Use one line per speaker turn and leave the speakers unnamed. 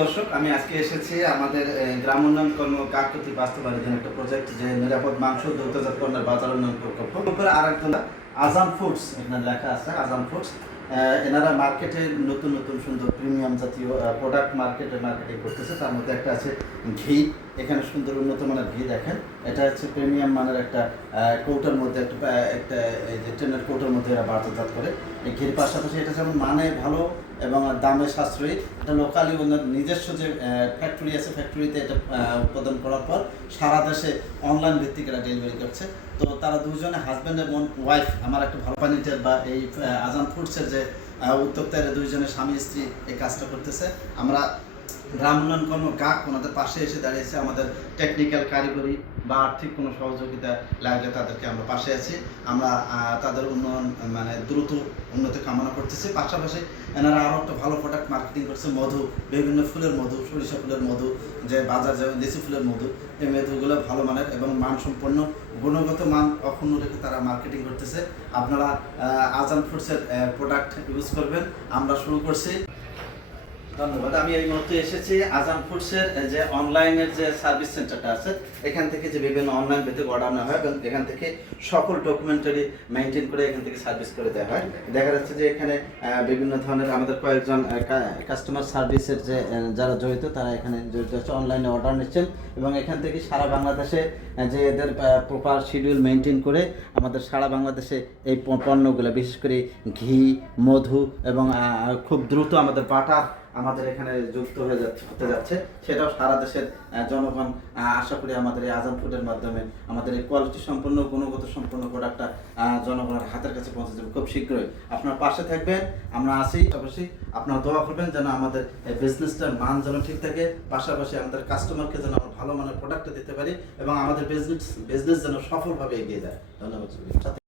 দর্শক, আমি আজকে এসেছি আমাদের গ্রাম উন্নয়ন কর্ম কাকতি বাস্তবায়নের জন্য একটা প্রজেক্ট যে নিরাপদ মাংস, দ্রুতজাত পণ্যের বাজার উন্নয়ন প্রকল্প। আর একজন আজাম ফুডস এখানে লেখা আছে, আজাম ফুডস এনারা মার্কেটে নতুন নতুন সুন্দর প্রিমিয়াম জাতীয় প্রোডাক্ট মার্কেটে মার্কেটিং করতেছে। তার মধ্যে একটা আছে ঘি। এখানে সুন্দর উন্নত মানের ঘি দেখেন। এটা হচ্ছে প্রিমিয়াম মানের একটা কৌটার মধ্যে একটা একটা যে ট্রেনের কৌটার মধ্যে এরা বাজারজাত করে। এই ঘির পাশাপাশি এটা যেমন মানে ভালো এবং দামে সাশ্রয়ী, এটা লোকালি ওনার নিজস্ব যে ফ্যাক্টরি আছে ফ্যাক্টরিতে এটা উৎপাদন করার পর সারা দেশে অনলাইন ভিত্তিক এরা ডেলিভারি করছে। তো তারা দুজনে হাজব্যান্ড এবং ওয়াইফ আমার একটা ভালো পানিটের বা এই আজান ফুডসের যে উদ্যোক্তা এরা দুইজনে স্বামী স্ত্রী এই কাজটা করতেছে। আমরা গ্রাম উন্নয়ন কর্ম গাক ওনাদের পাশে এসে দাঁড়িয়েছে আমাদের টেকনিক্যাল কারিগরি বা আর্থিক কোনো সহযোগিতা লাগলে তাদেরকে আমরা পাশে আছি। আমরা তাদের উন্নয়ন মানে দ্রুত উন্নতি কামনা করতেছি। পাশাপাশি এনারা আরও একটা ভালো প্রোডাক্ট মার্কেটিং করছে, মধু, বিভিন্ন ফুলের মধু, সরিষা ফুলের মধু, যে বাজার যেমন দেশি ফুলের মধু, এই মধুগুলো ভালো মানের এবং মানসম্পন্ন, গুণগত মান অক্ষুণ্ণ রেখে তারা মার্কেটিং করতেছে। আপনারা আজান ফুডসের প্রোডাক্ট ইউজ করবেন। আমরা শুরু করছি। ধন্যবাদ। আমি এই মুহূর্তে এসেছি আজান ফুডসের যে অনলাইনের যে সার্ভিস সেন্টারটা আছে, এখান থেকে যে বিভিন্ন অনলাইন ভিত্তিক অর্ডার নেওয়া হয় এবং এখান থেকে সকল ডকুমেন্টারি মেনটেন করে এখান থেকে সার্ভিস করে দেওয়া হয়। দেখা যাচ্ছে যে এখানে বিভিন্ন ধরনের আমাদের কয়েকজন কাস্টমার সার্ভিসের যে যারা জড়িত, তারা এখানে জড়িত হচ্ছে অনলাইনে অর্ডার নিচ্ছেন এবং এখান থেকে সারা বাংলাদেশে যে এদের প্রপার শিডিউল মেনটেন করে আমাদের সারা বাংলাদেশে এই পণ্যগুলো, বিশেষ করে ঘি, মধু এবং খুব দ্রুত আমাদের বাটার আমাদের এখানে যুক্ত হয়ে যাচ্ছে, হতে যাচ্ছে। সেটাও সারা দেশের জনগণ আশা করি আমাদের এই আজাম ফুডের মাধ্যমে আমাদের এই কোয়ালিটি সম্পন্ন, গুণগত সম্পন্ন প্রোডাক্টটা জনগণের হাতের কাছে পৌঁছে যাবে খুব শীঘ্রই। আপনার পাশে থাকবেন, আমরা আছি অবশ্যই। আপনারা দোয়া করবেন যেন আমাদের এই বিজনেসটার মান যেন ঠিক থাকে, পাশাপাশি আমাদের কাস্টমারকে যেন আমরা ভালো মানের প্রোডাক্টটা দিতে পারি এবং আমাদের বিজনেস বিজনেস যেন সফলভাবে এগিয়ে যায়। ধন্যবাদ